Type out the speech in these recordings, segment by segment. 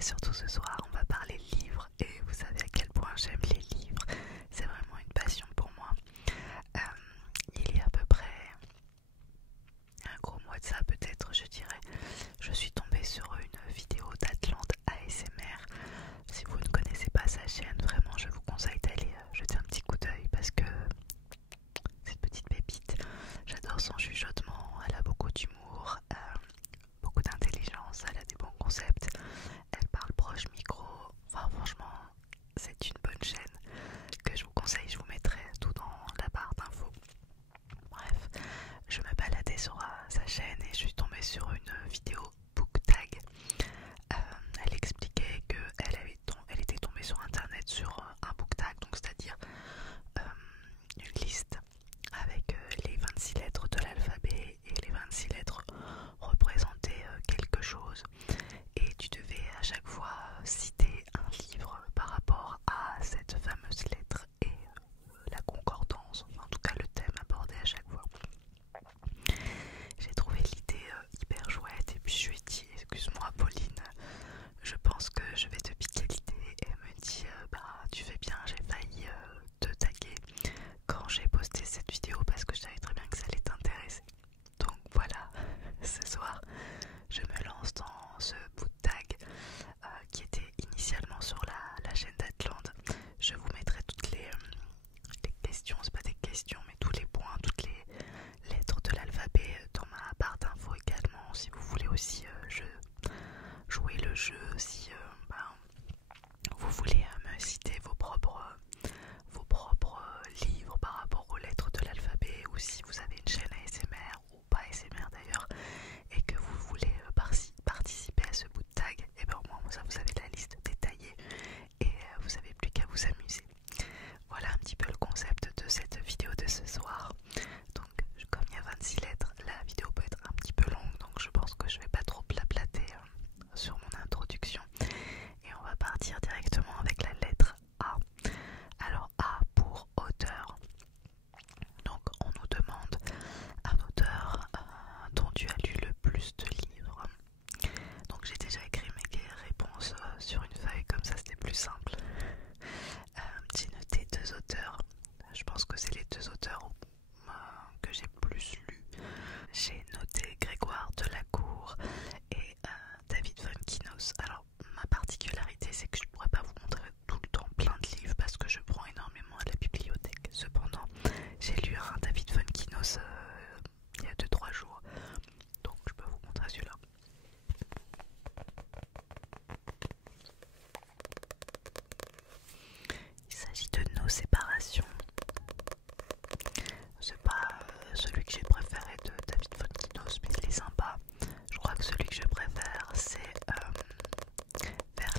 surtout ce soir, on va parler livres et vous savez à quel point j'aime les livres. C'est vraiment une passion pour moi. Il y a à peu près un gros mois de ça peut-être, je dirais, je suis tombée sur une vidéo d'Atlante ASMR. Si vous ne connaissez pas sa chaîne, vraiment je vous conseille d'aller jeter un petit coup d'œil parce que cette petite pépite, j'adore son chuchotement, elle a beaucoup d'humour, beaucoup d'intelligence, elle a des bons concepts, elle parle proche micro, enfin franchement c'est une bonne chaîne que je vous conseille, je vous mettrai tout dans la barre d'infos. Bref, je me baladais sur sa chaîne et je suis tombée sur une vidéo book tag. Elle expliquait qu'elle était tombée sur internet sur un book tag, donc c'est-à-dire une liste avec les 26 lettres de l'alphabet et les 26 lettres représentaient quelque chose et tu devais à chaque fois citer un livre par rapport à cette fameuse lettre et la concordance, enfin en tout cas le thème abordé à chaque fois. J'ai trouvé l'idée hyper chouette et puis je lui ai dit excuse-moi Pauline, je pense que je vais te piquer l'idée et elle me dit bah tu fais bien, j'ai failli te taguer quand j'ai posté cette vidéo parce que je savais très bien que ça allait t'intéresser. Donc voilà, ce soir je me lance dans ce bout de tag qui était initialement sur la chaîne d'Atlante. Je vous mettrai toutes les questions, c'est pas des questions mais tous les points, toutes les lettres de l'alphabet dans ma barre d'infos également si vous voulez aussi jouer le jeu, si vous voulez me citer vos propres livres par rapport aux lettres de l'alphabet ou si vous avez une chaîne ASMR ou pas ASMR d'ailleurs et que vous voulez participer à ce bout de tag, et bien au moins ça vous avez la liste détaillée et vous n'avez plus qu'à vous amuser. Voilà un petit peu le concept de cette vidéo de ce soir. Donc comme il y a 26 lettres, la vidéo peut être un petit peu longue, donc je pense que je vais pas trop blablater sur mon introduction et on va partir directement avec la lettre A. Alors A pour auteur. Donc on nous demande un auteur dont tu as lu le plus de livres. Donc j'ai déjà écrit mes réponses sur une feuille, comme ça c'était plus simple. J'ai noté 2 auteurs. Je pense que c'est les 2 auteurs que j'ai plus lus. J'ai noté Grégoire Delacour et David Fuenkinos. Alors ma particularité c'est que je ne pourrais pas vous montrer tout le temps plein de livres parce que je prends énormément à la bibliothèque. Cependant j'ai lu un David Fuenkinos il y a 2-3 jours, donc je peux vous montrer celui-là. Il s'agit de Nos séparations. C'est pas celui que j'ai préféré de David Fuenkinos, mais il est sympa. Je crois que celui que je préfère c'est Vers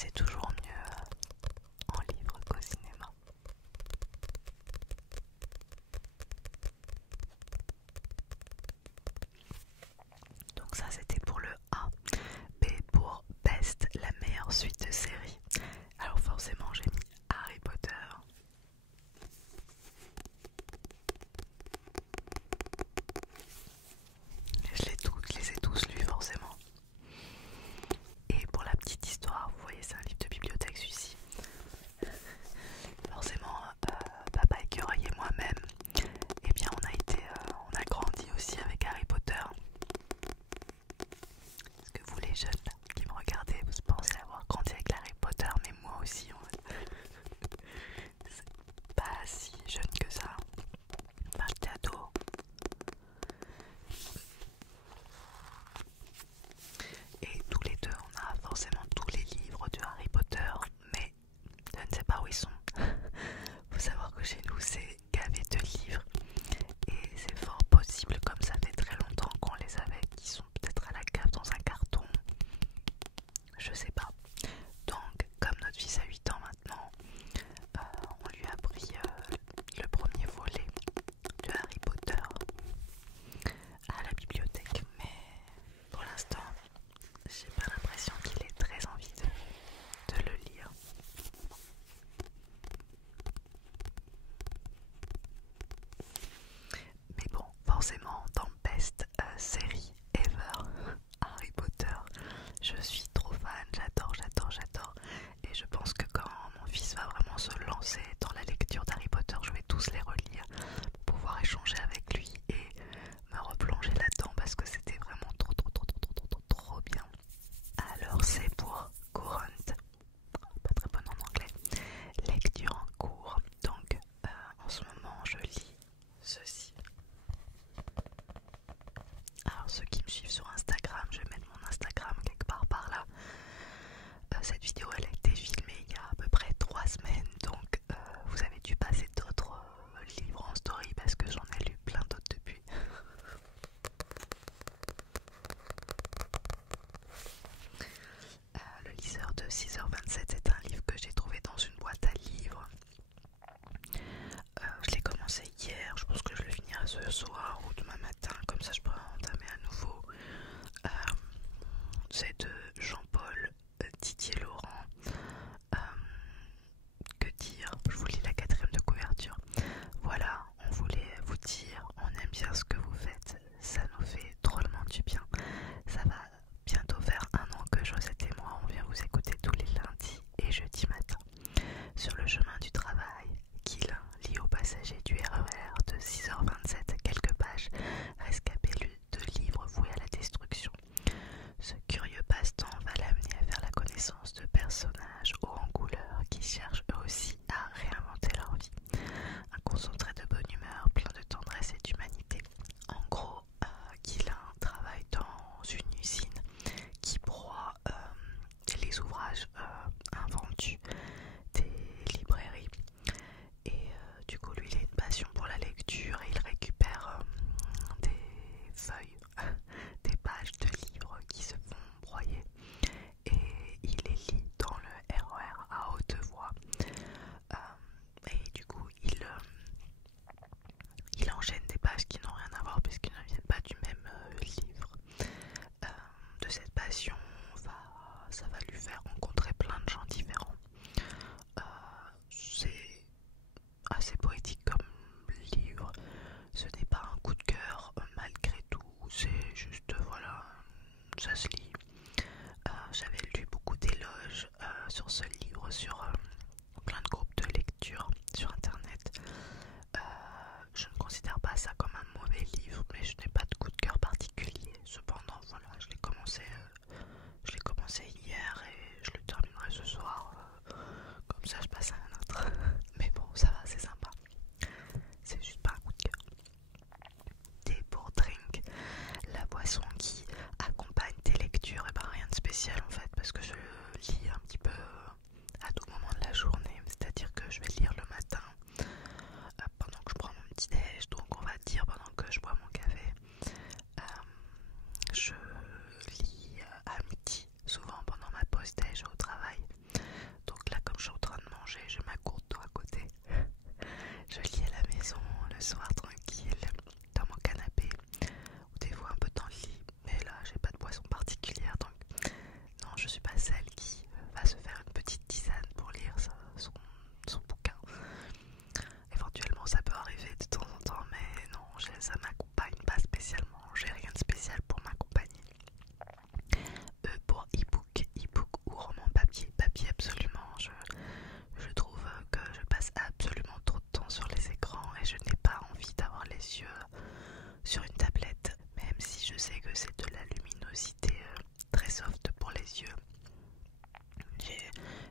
c'est toujours mieux en livre qu'au cinéma. Donc ça c'était pour le A. B pour Best, la meilleure suite de série. Alors forcément j'ai mis Harry Potter. Je les ai tous lus forcément. Et pour la petite histoire, vous voyez c'est un livre de bibliothèque celui-ci. Forcément, Papa Écureuil et moi-même, eh bien on a grandi aussi avec Harry Potter. Est-ce que vous les jeunes là, qui me regardez, vous pensez avoir grandi avec Harry Potter, mais moi aussi en fait. C'est pas si jeune que ça. Enfin j'étais ado. Et tous les deux, on a forcément tous les livres de Harry Potter, mais je ne sais pas où ils sont. Faut savoir que chez nous, c'est gavé de livres. Et c'est fort possible, comme ça fait très longtemps qu'on les avait, qu'ils sont peut-être à la cave dans un carton. Je sais pas. Donc, comme notre fils a 8 ans maintenant, on lui a pris le premier volet de Harry Potter à la bibliothèque. Mais pour l'instant, j'ai pas l'impression qu'il ait très envie de le lire. Mais bon, forcément, dans Best série ever, Harry Potter, je suis trop fan, j'adore. Et je pense que quand mon fils va vraiment se lancer dans la lecture d'Harry Potter, je vais tous les relire pour pouvoir échanger avec lui et me replonger là-dedans parce que c'était vraiment trop bien. Alors c'est pour Courant, pas très bonne en anglais, lecture en cours. Donc en ce moment je lis ceci. Alors ceux qui me suivent sur Instagram, je vais mettre mon Instagram quelque part par là. Cette vidéo elle a été filmée il y a à peu près 3 semaines, donc vous avez dû passer d'autres livres en story parce que j'en ai lu plein d'autres depuis. Le liseur de 6h27, c'est un livre que j'ai trouvé dans une boîte à livres. Je l'ai commencé hier, je pense que je le finirai ce soir ou demain matin, comme ça je pourrai entamer à nouveau. C'est de Jean-Paul Didier Laurent. Que dire, je vous lis la 4e de couverture. Voilà, on voulait vous dire, on aime bien ce que vous faites, ça nous fait drôlement du bien. Ça va bientôt faire 1 an que Josette et moi on vient vous écouter tous les lundis et jeudis matin. Sur le chemin du travail, Guilain lit aux passagers du RER de 6h27 quelques pages rescapées de livres voués à la destruction. Ce curieux passe-temps va l'amener à faire la connaissance de personnages hauts en couleur qui cherchent eux aussi à réinventer leur vie. Un concentré de bonne humeur, plein de tendresse et d'humanité. En gros, Guilain travaille dans une usine qui broie les ouvrages invendus des librairies. Et du coup, lui, il a une passion pour la lecture et il récupère des feuilles, des pages de livres qui se font broyer et il les lit dans le RER à haute voix. Et du coup, il enchaîne des pages qui n'ont rien à voir puisqu'ils ne viennent pas du même livre. De cette passion, ça va lui faire rencontrer plein de gens différents. C'est assez poétique comme livre. Ce n'est pas un coup de cœur malgré tout. C'est juste, voilà, ça se lit. J'avais lu beaucoup d'éloges sur ce livre, sur plein de groupes de lecture sur internet. Je ne considère pas ça comme un mauvais livre, mais je n'ai pas de coup de cœur particulier. Cependant, voilà, je l'ai commencé hier et je le terminerai ce soir. Comme ça, je passe à un autre. Mais bon, ça va, c'est sympa. C'est juste pas un coup de cœur. Thé pour drink, la boisson qui accompagne tes lectures. Et ben rien de spécial en fait, parce que je lis un petit peu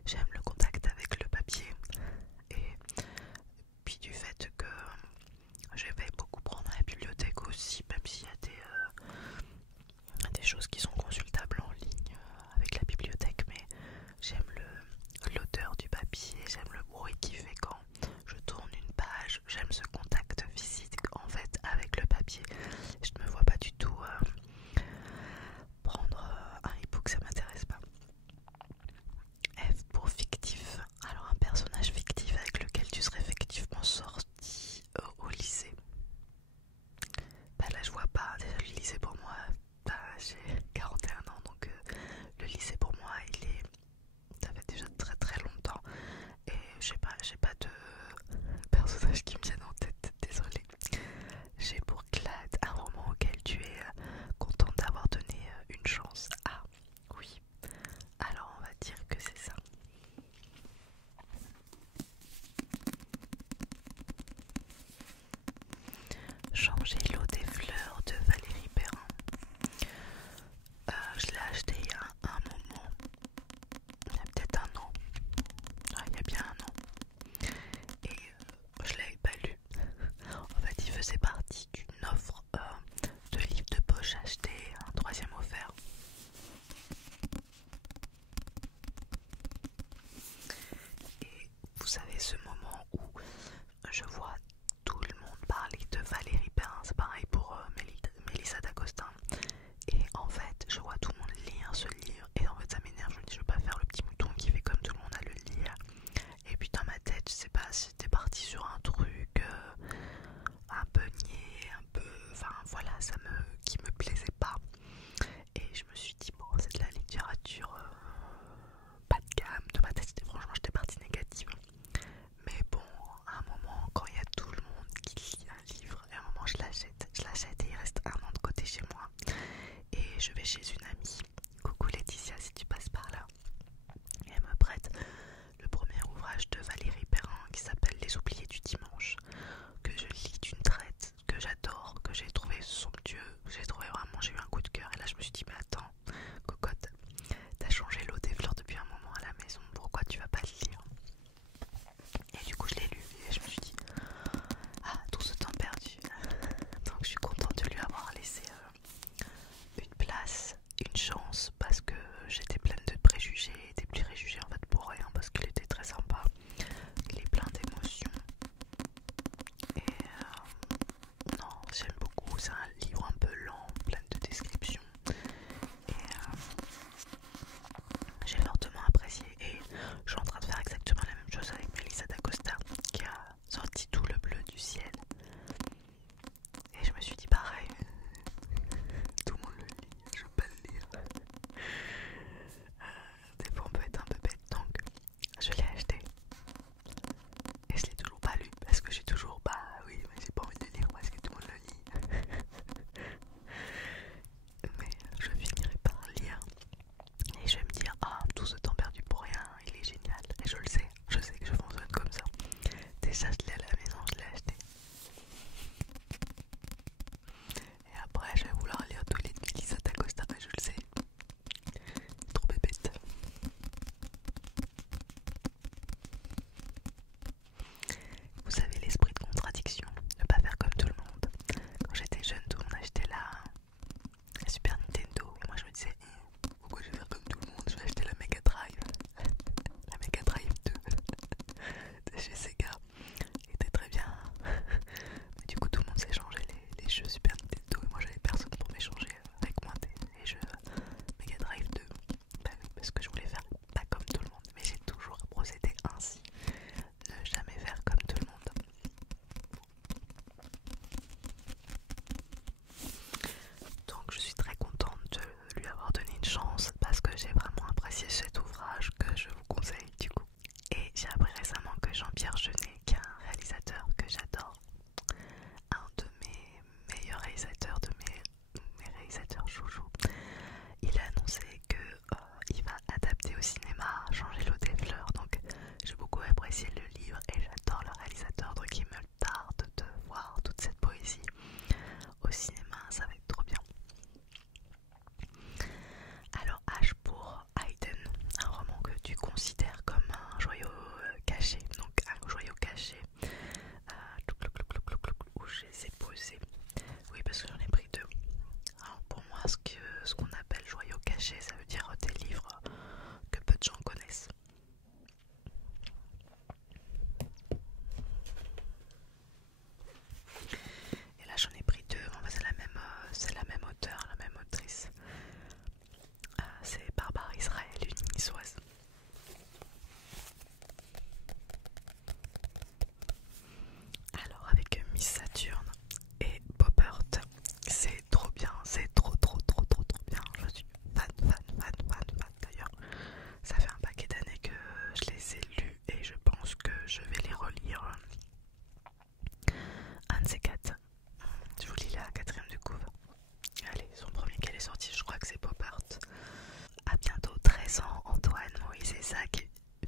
j'aime le contact avec le papier et puis du fait que je vais beaucoup prendre à la bibliothèque aussi, même s'il y a des choses qui sont consultables en ligne avec la bibliothèque, mais j'aime l'odeur du papier, j'aime le bruit qu'il fait quand je tourne une page, j'aime ce contact physique en fait avec le papier. Je ne me vois pas du tout prendre un e-book, ça m'intéresse pas. F pour fictif. Alors un personnage fictif avec lequel tu serais effectivement sorti au lycée. Bah là je vois pas, déjà le lycée pour moi, bah, j'ai 41 ans donc le lycée pour moi ça fait déjà très très longtemps et j'ai pas de personnages qui me viennent en tête, désolée. J'ai pour Clad un roman auquel tu es contente d'avoir donné une chance. Ah oui, alors on va dire que c'est ça. Changer l'eau des fleurs de Valérie Perrin. Je l'ai acheté il y a un moment, il y a peut-être un an. Ouais, il y a bien un an. Et je l'avais pas lu. En fait, il faisait partie d'une offre de livres de poche achetés, un troisième offert. Et vous savez ce moment où je vois tout le monde parler de Valérie Perrin, c'est pas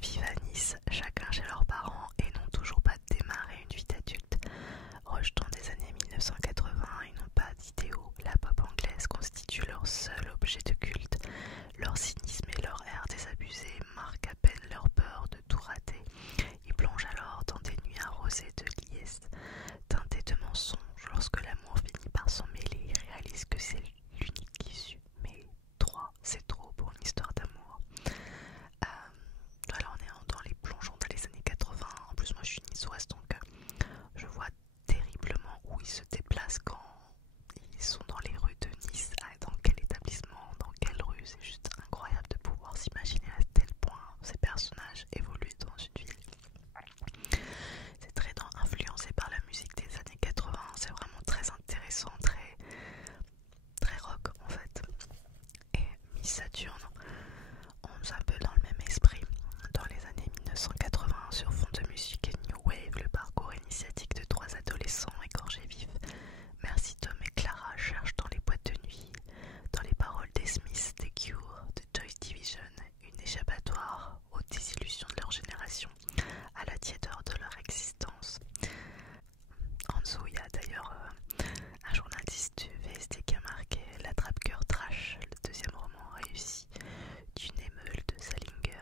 vivent à Nice, chacun chez leurs parents et n'ont toujours pas démarré une vie d'adulte. Rejetant des années 1980, ils n'ont pas d'idéaux. La pop anglaise constitue leur seul objet de culte. Leur cynisme et leur air désabusé marquent à peine leur peur de tout rater. Ils plongent alors dans des nuits arrosées de liesse, teintées de mensonges. Lorsque l'amour finit par s'en mêler, ils réalisent que c'est l'unique issue. Mais 3, c'est trop pour une histoire d'amour. Voilà, on est dans les plongeons dans les années 80. En plus, moi je suis niçoise, donc je vois terriblement où ils se déplacent quand ils sont dans les rues de Nice, dans quel établissement, dans quelle rue. C'est juste incroyable de pouvoir s'imaginer à tel point ces personnages évoluent dans une ville. C'est très influencé par la musique des années 80, c'est vraiment très intéressant, très rock en fait. Et Miss Saturne, on est un peu dans le même esprit. Dans les années 1980, sur fond de musique New Wave, le parcours initiatique de 3 adolescents égorgés vifs, Merci Tom et Clara cherchent dans les boîtes de nuit, dans les paroles des Smiths, des Cure, de Joy Division, une échappatoire aux désillusions de leur génération, à la tiédeur de leur existence. En dessous, il y a d'ailleurs un journaliste du VSD qui a marqué l'attrape-cœur trash, le deuxième roman réussi d'une émeule de Salinger.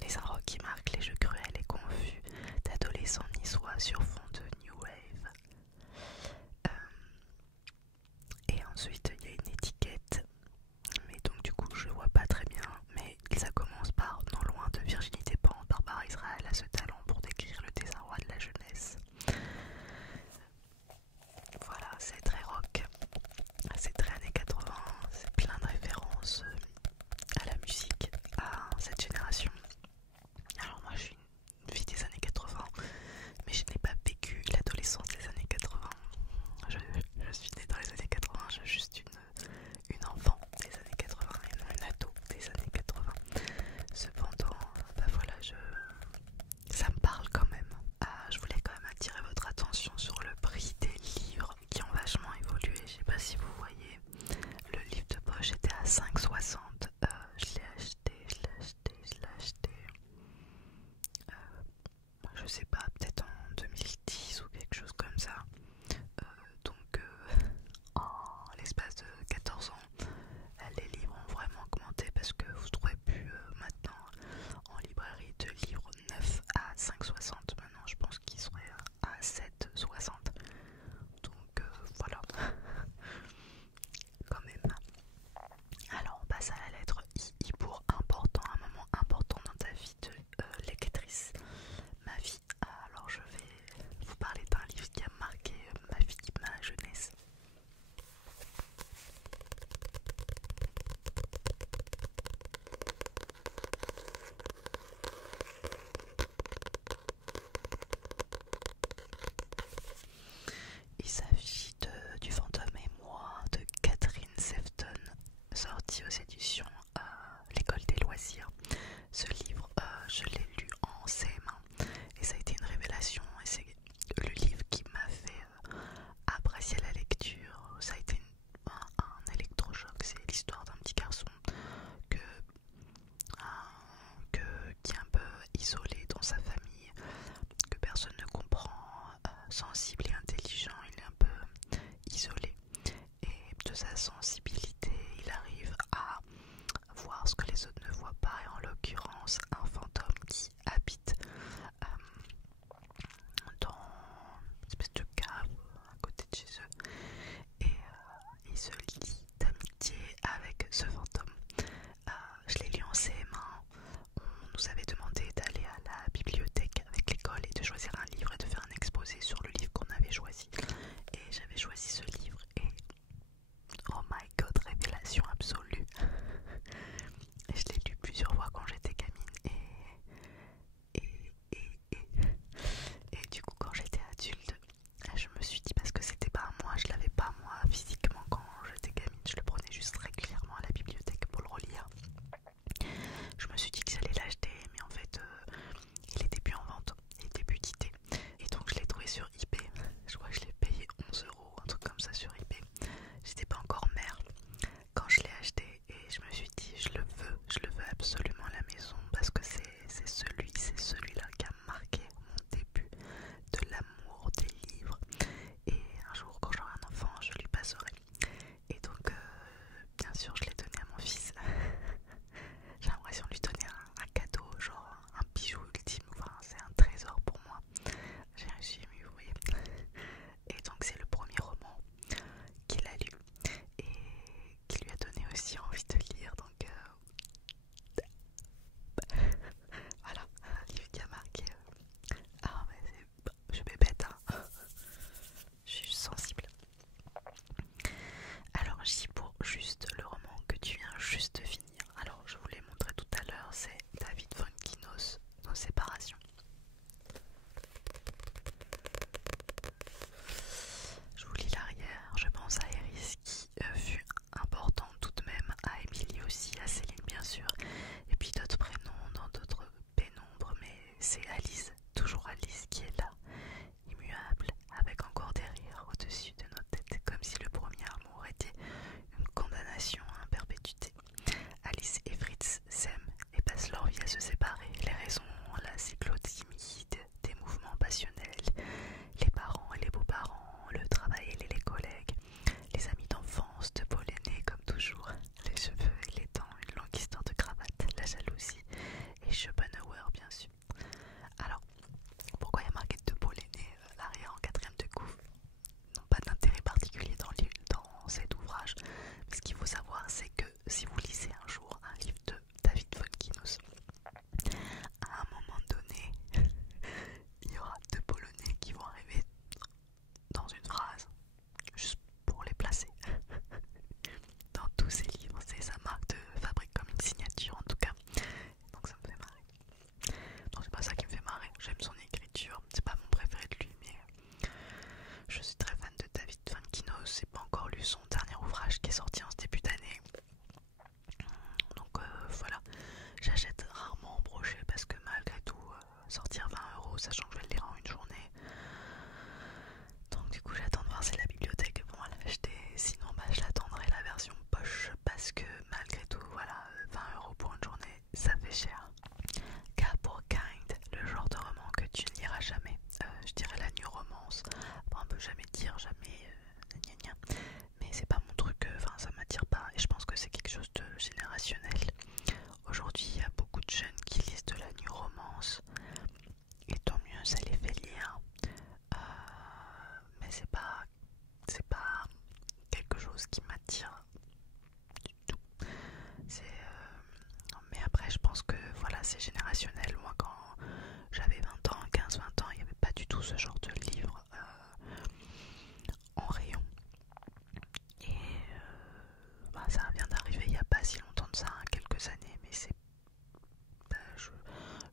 Les inrocks qui marquent les jeux cruels et confus d'adolescents niçois sur fond de New Wave. Et ensuite, il y a une étiquette, mais donc du coup, je vois pas très bien, mais ça commence par Non loin de Virginie Despentes, Barbara Israël a ce talent pour décrire le désarroi de la jeunesse. Voilà, c'est très rock, c'est très années 80, c'est plein de références à la musique, à cette génération. Alors moi je suis une fille des années 80, mais je n'ai pas vécu l'adolescence des années 80. Je suis née dans les années 80, je suis juste une enfant des années 80 et non une ado des années 80. Cependant, bah voilà, ça me parle quand même. Je voulais quand même attirer votre attention sur le prix des livres qui ont vachement évolué. Je sais pas si vous voyez, le livre de poche était à 5,60. Je l'ai acheté. Je sais pas, peut-être en 2010 ou quelque chose comme ça. Donc en l'espace de 14 ans, les livres ont vraiment augmenté parce que vous ne trouvez plus maintenant en librairie de livres neufs à 5,60. Maintenant je pense qu'ils seraient à 7,60. Donc voilà, quand même. Alors on passe à la lettre I. I pour important, un moment important dans ta vie de lectrice. Ma vie. Alors je vais vous parler d'un livre qui a marqué ma vie, ma jeunesse. Il s'agit du Fantôme et moi de Catherine Sefton, sorti aux éditions L'École des loisirs. Ce livre, je l'ai lu en CM1 et ça a été une révélation. Et c'est le livre qui m'a fait apprécier la lecture. Ça a été un électrochoc. C'est l'histoire d'un petit garçon qui est un peu isolé dans sa famille, que personne ne comprend, sensible et intelligent. Il est un peu isolé et de sa sensibilité il arrive à voir ce que les autres ne voient pas, et en l'occurrence un fantôme qui habite dans une espèce de cave à côté de chez eux, et il se lie d'amitié avec ce fantôme. Je l'ai lu en CM1. On nous avait demandé d'aller à la bibliothèque avec l'école et de choisir un livre et de faire un exposé sur le livre qu'on avait choisi. Et j'avais choisi ce livre et oh my god, révélation absolue. Je l'ai lu plusieurs fois quand j'étais gamine et du coup quand j'étais adulte, je me suis dit, parce que c'était pas moi, je l'avais pas moi physiquement quand j'étais gamine, je le prenais juste régulièrement à la bibliothèque pour le relire. Je me suis dit que j'allais l'acheter, mais en fait il était plus en vente, il était plus édité. Et donc je l'ai trouvé sur eBay. Je crois que je l'ai payé 11 euros, un truc comme ça sur eBay. J'étais pas encore mère quand je l'ai acheté et je me suis dit je le veux absolument à la maison. ça fait cher. Car pour Kind, le genre de roman que tu ne liras jamais, je dirais la new romance. Bon, on peut jamais dire jamais gna gna gna. Mais c'est pas mon truc, enfin ça m'attire pas et je pense que c'est quelque chose de générationnel. Aujourd'hui il y a beaucoup de jeunes qui lisent de la new romance et tant mieux, ça les fait lire. Mais c'est pas quelque chose qui m'attire du tout. Mais après je pense que voilà, c'est générationnel. Moi quand j'avais 20 ans, 15-20 ans, il n'y avait pas du tout ce genre de livre en rayon. Et ça vient d'arriver il n'y a pas si longtemps de ça, hein, quelques années, mais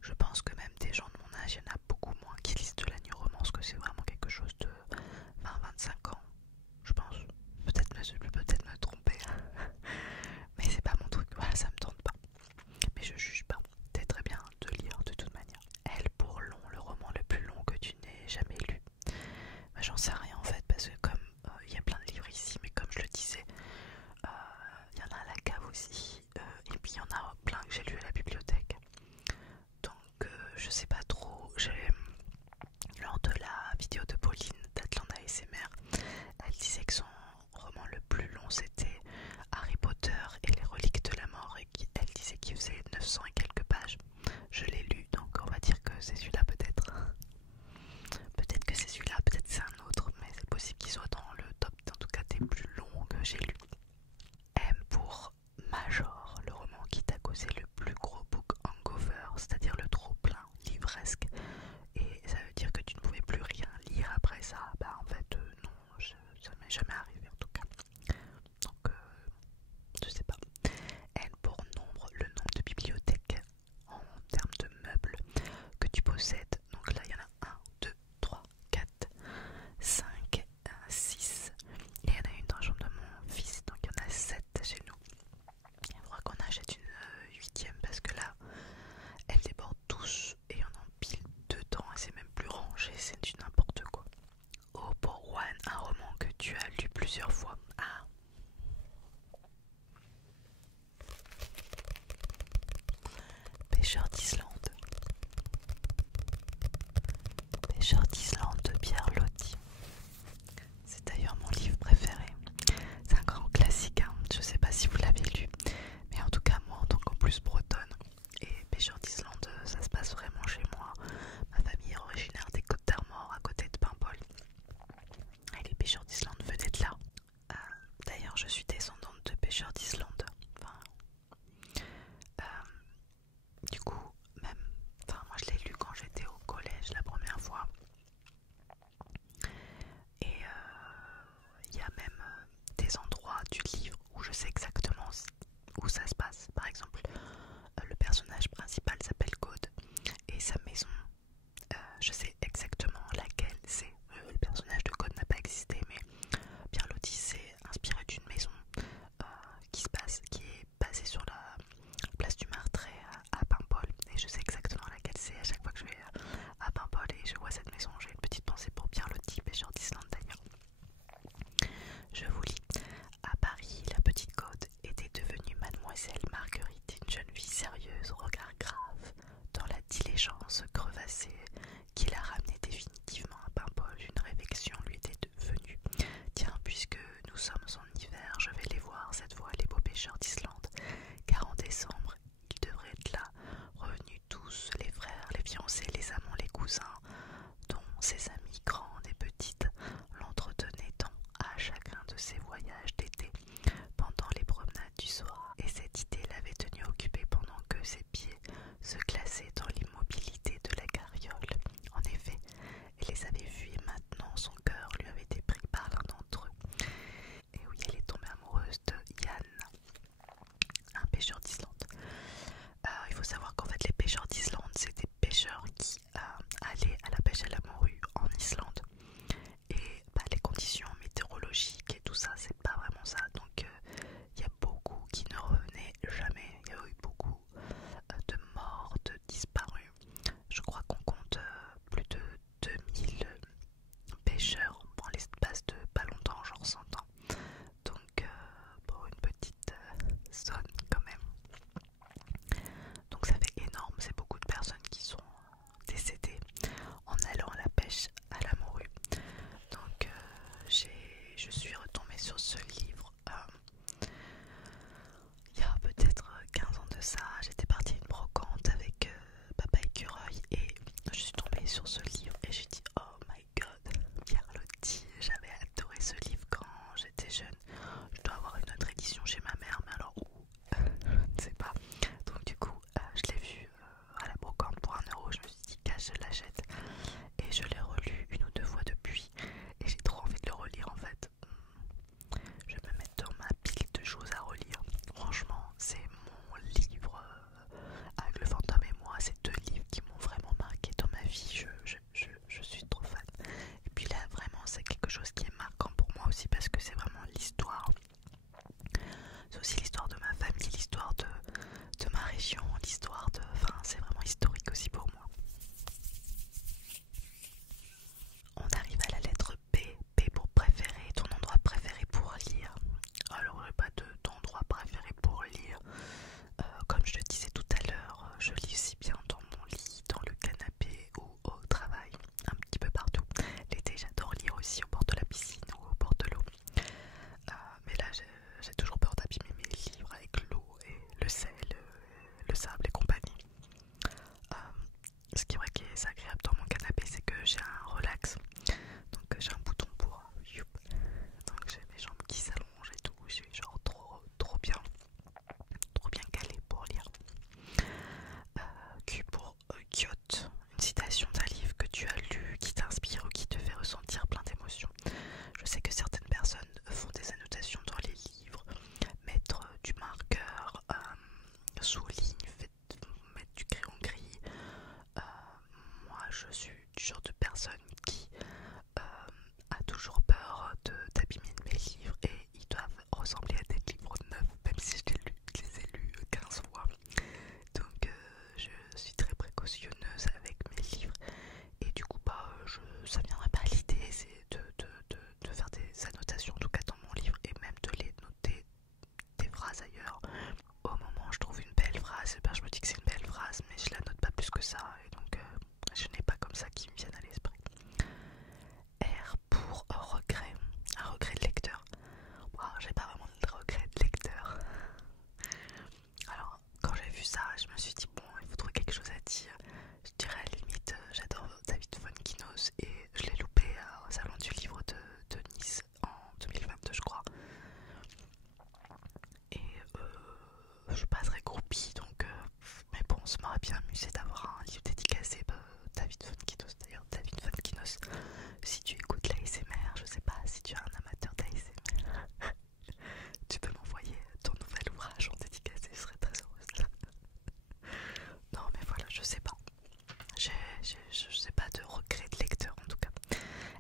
je pense que même des gens de mon âge, il y en a beaucoup moins qui lisent de la new romance, que c'est vraiment quelque chose de 20-25 ans, je pense. Peut-être me tromper, mais c'est pas mon truc, voilà, ça me tente pas. Mais je juge pas, c'est très bien de lire de toute manière. Elle pour long, le roman le plus long que tu n'aies jamais lu. Bah, j'en sais rien en fait, parce que comme il y a plein de livres ici, mais comme je le disais, il y en a à la cave aussi, et puis il y en a plein que j'ai lu à la bibliothèque. Donc je sais pas trop. Lors de la vidéo de Pauline d'Atlanta ASMR, elle disait que son roman le plus long c'était Harry Potter et les reliques de la mort, et elle disait qu'il faisait 900 et quelques pages. Je l'ai lu, donc on va dire que c'est celui-là peut-être. Peut-être que c'est celui-là, peut-être c'est un autre, mais c'est possible qu'il soit dans le top en tout cas des plus longs que j'ai lus. M pour Major, le roman qui t'a causé le plus gros book hangover, c'est-à-dire le trop plein livresque. Et ça veut dire que tu ne pouvais plus rien lire après ça. Bah en fait non, ça m'est jamais arrivé en tout cas. Donc je sais pas. N pour nombre, le nombre de bibliothèques en termes de meubles que tu possèdes. Donc là il y en a 1, 2, 3, 4, 5, 6. Et il y en a une dans la chambre de mon fils, donc il y en a 7 chez nous. Il faudra qu'on achète une huitième parce que là, elles débordent tous et on empile dedans et c'est même plus rangé, c'est du n'importe quoi. Oh, pour One, un roman que tu as lu plusieurs fois. Ah, Pêcheur d'Islande. Pêcheur d'Islande de Pierre Loti. C'est d'ailleurs mon livre préféré. C'est un grand classique, hein. Je sais pas si vous l'avez lu, mais en tout cas moi en tant qu'en plus bretonne et Pêcheur d'Islande, ça se passe vraiment chez moi. Ma famille est originaire des Côtes d'Armor à côté de Paimpol et les Pêcheurs d'Islande venaient de là. D'ailleurs je suis descendante de Pêcheurs d'Islande. Enfin, du coup même, moi je l'ai lu quand j'étais au collège la première fois. Et il y a même des endroits du livre où je sais exactement où ça se passe. Par exemple, le personnage principal s'appelle Code et sa maison, je sais exactement laquelle c'est. Le personnage de Code n'a pas existé, mais Pierre Loti s'est inspiré d'une maison qui est basée sur la place du Martret à Paimpol, et je sais exactement laquelle c'est. À chaque fois que je vais à Paimpol et je vois cette maison, j'ai une petite pensée pour Pierre Loti, Pêcheur d'Islande d'ailleurs. Je vous lis. À Paris, la petite Côte était devenue mademoiselle Marguerite, une jeune fille sérieuse au regard grave, dans la diligence crevassée qui la ramenait définitivement à Paimpol. Une réflexion lui était devenue. Tiens, puisque nous sommes en hiver, je vais les voir cette fois, les beaux pêcheurs d'Islande, car en décembre, ils devraient être là, revenus tous, les frères, les fiancés, les amants, les cousins, dont ses amies grandes et petites l'entretenaient tant à chacun de ses voyages d'été pendant les promenades du soir. Et cette idée l'avait tenu occupée pendant que ses pieds se glaçaient dans l'immobilité de la carriole. En effet, elle les avait vus et maintenant son cœur lui avait été pris par l'un d'entre eux. Et oui, elle est tombée amoureuse de Yann, un pêcheur d'Islande. Il faut savoir qu'en fait les pêcheurs d'Islande, c'est des pêcheurs qui allaient à la pêche à la morue en Islande. Et les conditions météorologiques et tout ça, c'est pas vraiment ça. Donc il y a beaucoup qui ne revenaient jamais. Il y a eu beaucoup de morts, de disparus. sur ce livre et j'ai dit oh my god, Pierre Loti, j'avais adoré ce livre quand j'étais jeune. Je dois avoir une autre édition chez ma mère, mais alors où je ne sais pas. Donc du coup je l'ai vu à la brocante pour 1€, je me suis dit cache, je l'achète et je l'ai relu une ou deux fois depuis et j'ai trop envie de le relire en fait. Je vais me mettre dans ma pile de choses à relire. Franchement, c'est mon livre avec Le Fantôme et moi, c'est deux livres qui m'ont vraiment marqué dans ma vie. Je suis trop fan. Et puis là, vraiment, c'est quelque chose qui est marquant pour moi aussi parce que c'est vraiment l'histoire. C'est aussi l'histoire de ma famille, l'histoire de ma région, l'histoire de... Enfin, c'est vraiment historique aussi pour moi. On arrive à la lettre P. P pour préféré, ton endroit préféré pour lire. Alors, j'ai pas d'endroit préféré pour lire. Comme je le disais tout à l'heure, je lis aussi bien dans mon lit, dans le canapé ou au travail, un petit peu partout. L'été, j'adore lire aussi au bord de la piscine ou au bord de l'eau. Mais là, j'ai toujours peur d'abîmer mes livres avec l'eau et le sel, le sable et compagnie. Ce qui est vrai qui est agréable dans mon canapé, c'est que j'ai un relax. Donc j'ai un bouton pour donc j'ai mes jambes qui s'allongent et tout. Je suis genre trop bien calée pour lire. Q pour Kyoto, une citation d'un livre que tu as lu, qui t'inspire ou qui te fait ressentir plein d'émotions. Je sais que certaines personnes font des annotations dans les livres, mettre du marqueur, souligne, mettre du crayon gris. Moi je suis du genre de personne qui a toujours peur d'abîmer mes livres et ils doivent ressembler à des livres neufs, même si je les ai lus 15 fois. Donc je suis très précautionneuse avec mes livres et du coup ça viendrait pas à l'idée, c'est de faire des annotations en tout cas dans mon livre et même de les noter des phrases ailleurs. Au moment où je trouve une belle phrase, je me dis que c'est une belle phrase mais je la note pas plus que ça et donc je n'ai pas comme ça qui me viennent à l'esprit. R pour regret, un regret de lecteur. Wow, j'ai pas vraiment de regret de lecteur. Alors quand j'ai vu ça, je me suis dit bon, il faut trouver quelque chose à dire. Je dirais à la limite, j'adore David Fonkinos et je l'ai loupé au salon du livre de Nice en 2022 je crois. Et je suis pas très groupie donc mais bon, ça m'aurait bien amusé d'avoir un livre dédicacé David Fonkinos. D'ailleurs David Fonkinos, si tu écoutes l'ASMR, je sais pas si tu es un amateur d'ASMR, tu peux m'envoyer ton nouvel ouvrage en dédicacé, je serais très heureuse. Non mais voilà, je sais pas. Je sais pas de regret de lecteur en tout cas.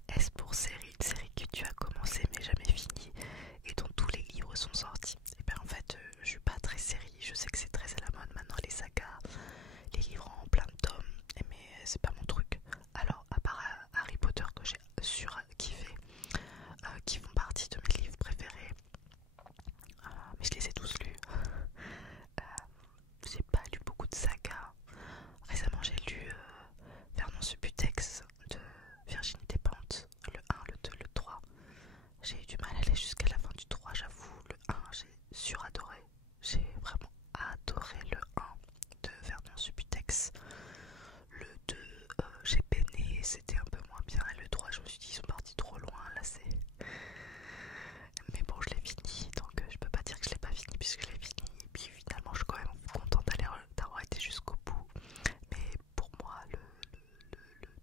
Est-ce pour série, une série que tu as commencé mais jamais fini et dont tous les livres sont sortis? Et bien en fait, je suis pas très série, je sais que c'est très à la mode maintenant les sagas, les livres en plein de tomes, mais c'est pas mon truc. Alors à part Harry Potter que j'ai surkiffé, qui font partie de mes livres préférés, mais je les ai tous lus. J'ai pas lu beaucoup de sagas. Récemment j'ai lu Vernon Subutex de Virginie Despentes, le 1, le 2, le 3. J'ai eu du mal à aller jusqu'à la fin du 3, j'avoue. Le 1 j'ai suradoré. J'ai vraiment adoré le 1 de Vernon Subutex. Le 2 j'ai peiné, c'était un peu moins bien. Et le 3 je me suis dit ils sont partis trop loin, là c'est... Mais bon je l'ai fini, donc je peux pas dire que je l'ai pas fini puisque je l'ai fini. Et puis finalement je suis quand même contente d'avoir été jusqu'au bout. Mais pour moi le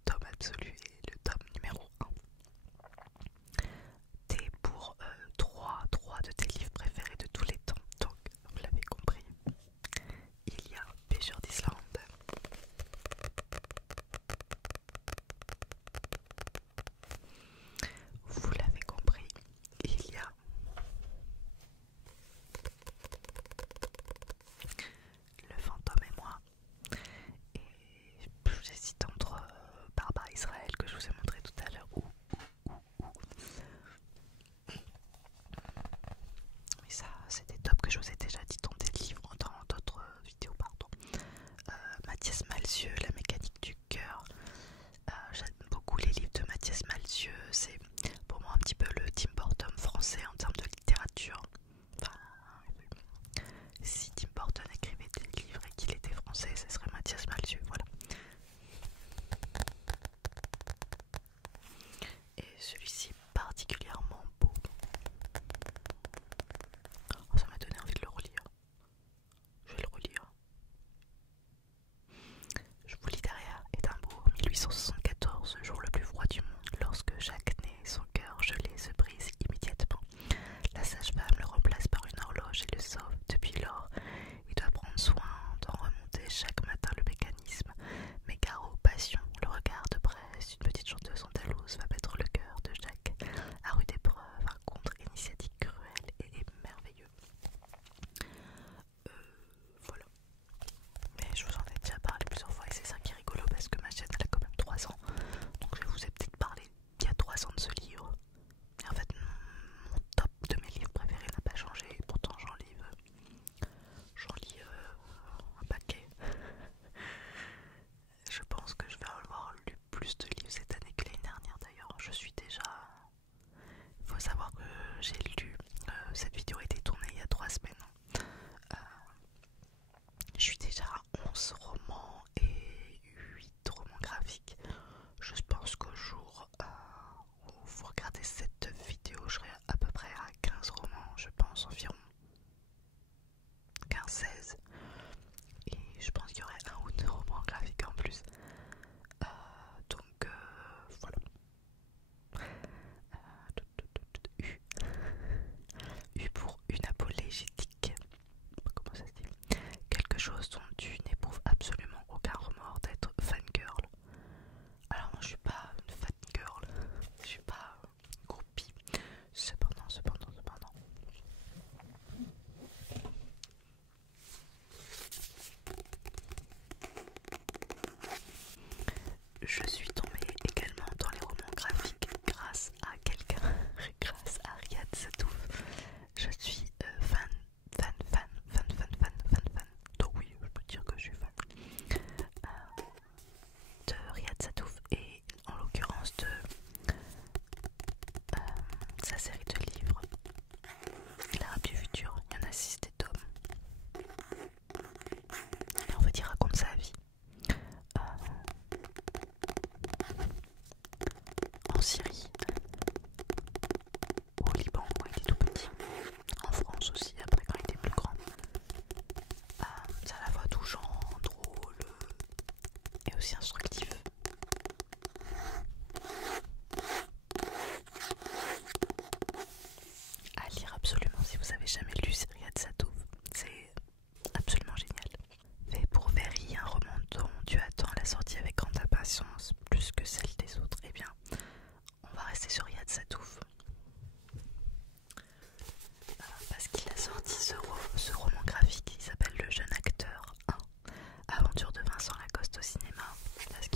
tome absolu est le tome numéro 1. T pour 3 de tes livres préférés de tous les temps. Donc vous l'avez compris, il y a Pêcheur d'Islande. Vous l'avez compris, il y a Le Fantôme et moi. Et j'hésite entre Barbare Israël que je vous ai montré tout à l'heure ou. Mais ça, c'est des tops que je vous ai déjà dit dans des livres, dans d'autres vidéos, pardon. Mathias Malzieu, La mécanique du cœur. J'aime beaucoup les livres de Mathias Malzieu. C'est pour moi un petit peu le Tim Burton français en termes de littérature. Enfin, si Tim Burton écrivait des livres et qu'il était français, ce serait Mathias Malzieu, voilà. je suis tombée également dans les romans graphiques grâce à quelqu'un, grâce à Riyad Satouf. Je suis fan. Donc oui, je peux dire que je suis fan de Riyad Satouf et en l'occurrence de sa série de livres L'Arabe du futur. Il y en a 6 des tomes. Et en fait il raconte sa vie en Syrie, au Liban quand il était tout petit, en France aussi après quand il était plus grand. C'est à la fois touchant, drôle et aussi instructif. À lire absolument si vous avez jamais lu Riyad Satouf, c'est absolument génial. Fait pour Very, un roman dont tu attends la sortie avec grande impatience, plus que celle des autres, eh bien, on va rester sur Riyad Satouf. Parce qu'il a sorti ce roman graphique qui s'appelle Le Jeune Acteur 1, Aventure de Vincent Lacoste au cinéma. Parce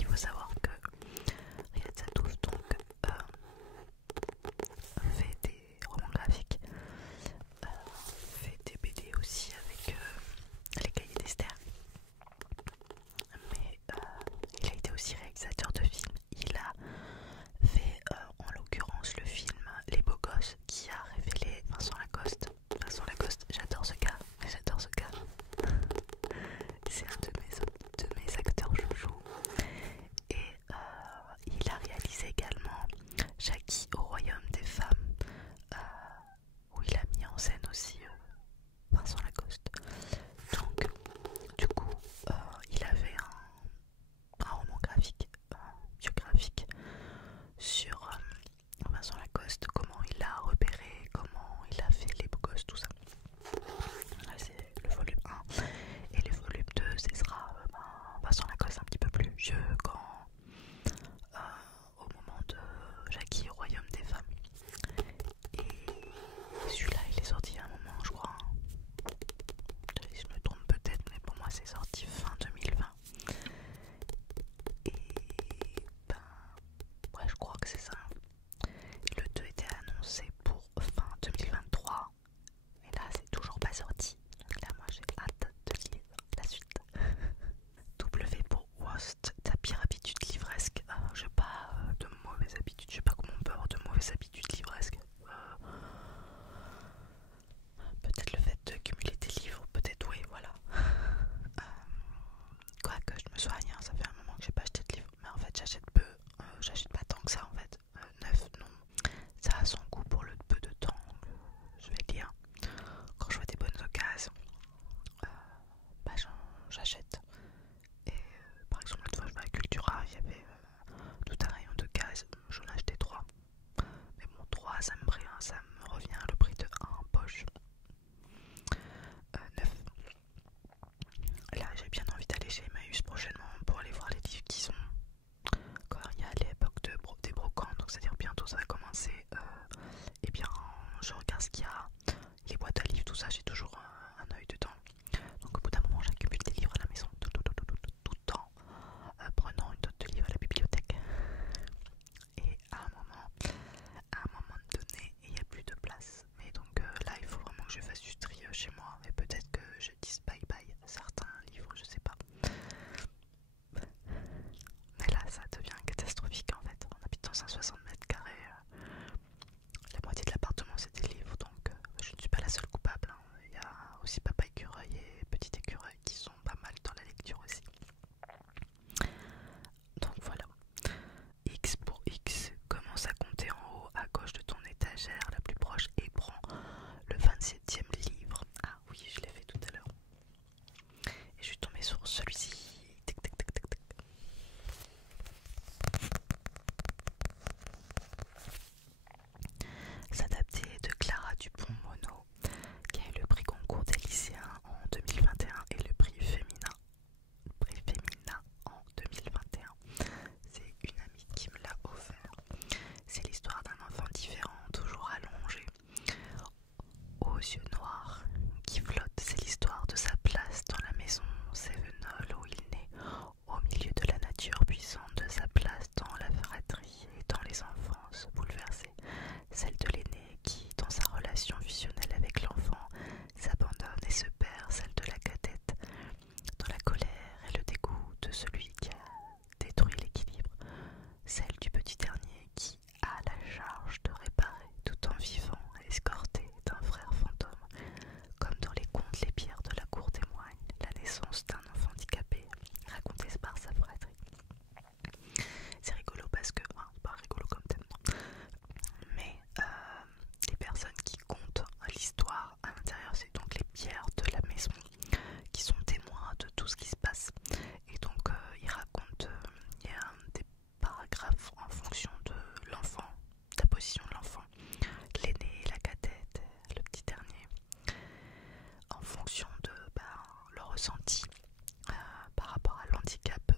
handicap,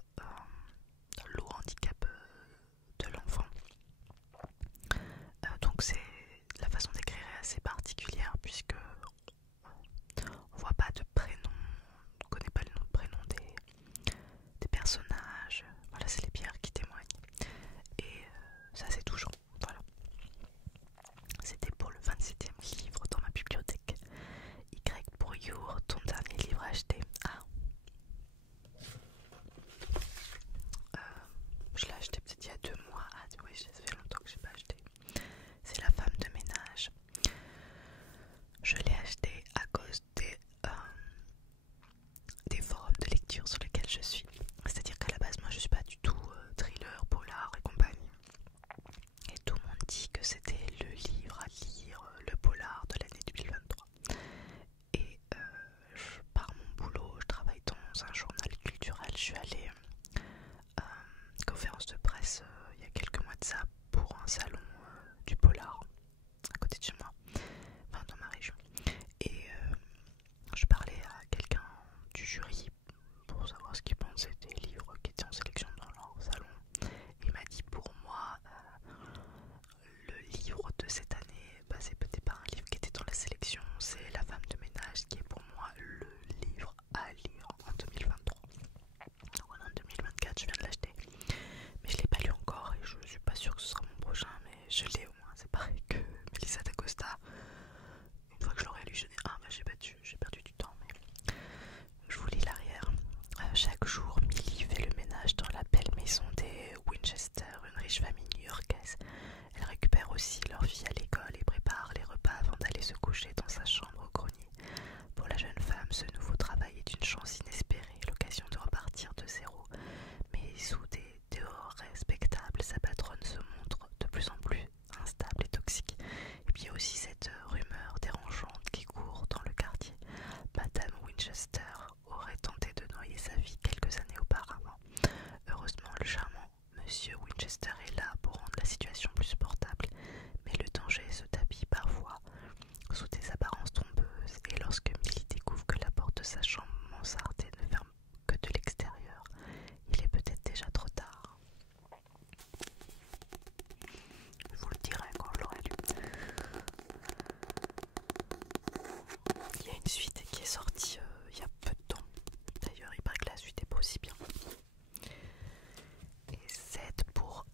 lourd handicap de l'enfant. Donc la façon d'écrire est assez particulière puisque on voit pas de prénom, on ne connaît pas le nom de prénom des personnages. Voilà, c'est les pierres qui témoignent. Et ça c'est touchant. Voilà. C'était pour le 27e livre dans ma bibliothèque. Y pour Your, ton dernier livre acheté. Ah. Je l'ai acheté peut-être il y a 2 mois. Ah oui, ça fait longtemps que je n'ai pas acheté. C'est La femme de ménage. Je l'ai acheté à cause des forums de lecture sur lesquels je suis. C'est-à-dire qu'à la base, moi je suis pas du tout thriller, polar et compagnie. Et tout le monde dit que c'était le livre à lire, le polar de l'année 2023. Et par mon boulot, je travaille dans un journal culturel. Je suis allée conférence de presse il y a quelques mois de ça pour un salon du polar à côté de chez moi, enfin dans ma région. Et je parlais à quelqu'un du jury pour savoir ce qu'il pensait des livres qui étaient en sélection dans leur salon. Il m'a dit pour moi le livre de cette année, c'est peut-être pas un livre qui était dans la sélection, c'est La femme de ménage qui est pour moi le livre à lire en 2023. Donc voilà, en 2024 je viens de l'acheter, mais je l'ai pas lu encore et je suis pas sûre que ce sera mon prochain, mais je l'ai au moins. C'est pareil que Melissa d'Acosta. Une fois que je l'aurai lu, je dis j'ai perdu du temps, mais je vous lis l'arrière. Chaque jour, Millie fait le ménage dans la belle maison des Winchester, une riche famille new-yorkaise. Elle récupère aussi leur fille à l'école et prépare les repas avant d'aller se coucher dans sa chambre au grenier. Pour la jeune femme, ce nouveau travail est une chance inespérée, l'occasion de repartir de zéro. Mais sous des dehors respectables, sa patronne se montre de plus en plus instable et toxique. Et puis il y a aussi cette rumeur dérangeante qui court dans le quartier. Madame Winchester aurait tenté de noyer sa vie quelques années auparavant. Heureusement, le charmant Monsieur Winchester est là pour rendre la situation plus portable, mais le danger se tapit parfois sous des apparences trompeuses, et lorsque Millie découvre que la porte de sa chambre mansardée ne ferme que de l'extérieur, il est peut-être déjà trop tard. Je vous le dirai quand je l'aurai lu. Il y a une suite qui est sortie il y a peu de temps. D'ailleurs, il paraît que la suite est pas aussi bien. Et c'est pour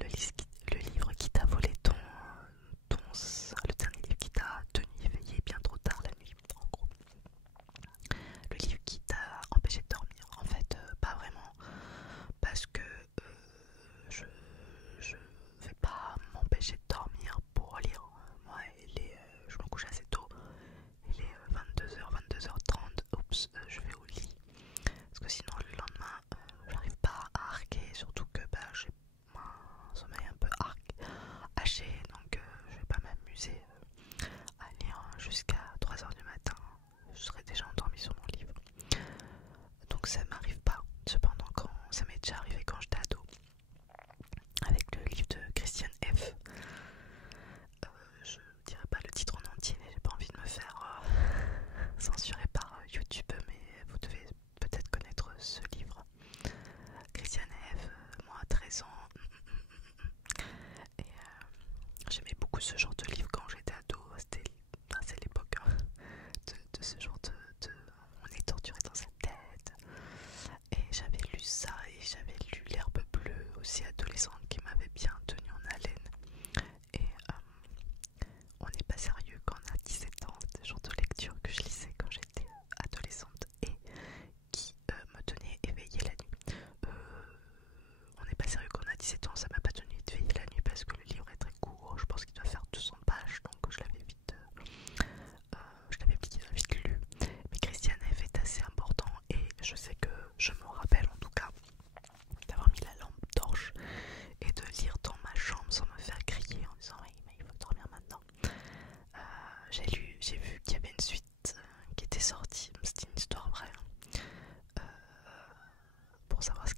le livre qui t'a volé le dernier livre qui t'a tenu éveillé bien trop tard la nuit, en gros. Le livre qui t'a empêché de dormir. En fait, pas vraiment, parce que je vais pas m'empêcher de dormir pour lire. Moi, je me couche assez tôt. Il est 22h, 22h30. Oups, je vais au lit. Parce que sinon, le lendemain, j'arrive pas à arquer. Surtout que j'ai un sommeil un peu haché. Donc, je vais pas m'amuser à lire jusqu'à 3h du matin. Je serai déjà endormie sur mon livre. Donc, ça m'arrive pas. Cependant, ça m'est déjà arrivé quand j'étais ado. Avec le livre de Christiane F. Je dirais pas le titre en entier, j'ai pas envie de me faire censurer par YouTube, mais vous devez peut-être connaître ce livre. Christiane F, moi 13 ans, et j'aimais beaucoup ce genre de livre quand j'étais ado. C'est l'époque de ce genre de on est torturé dans sa tête. Et j'avais lu ça, et j'avais lu L'herbe bleue aussi adolescente qui m'avait bien tenue en haleine. Et on n'est pas sérieux quand on a 17 ans. C'était le genre de lecture que je lisais quand j'étais adolescente et qui me tenait éveillée la nuit. On n'est pas sérieux quand on a 17 ans, ça m'a pas tenu éveillée la nuit parce que le livre est très court. Je pense qu'il doit faire 200 pages, donc je l'avais vite lu. Mais Christiane F est assez important, et je sais que je me rappelle en tout cas d'avoir mis la lampe torche et de lire dans ma chambre sans me faire crier en disant oui, mais il faut dormir maintenant. J'ai vu qu'il y avait une suite qui était sortie. C'était une histoire vraie, pour savoir ce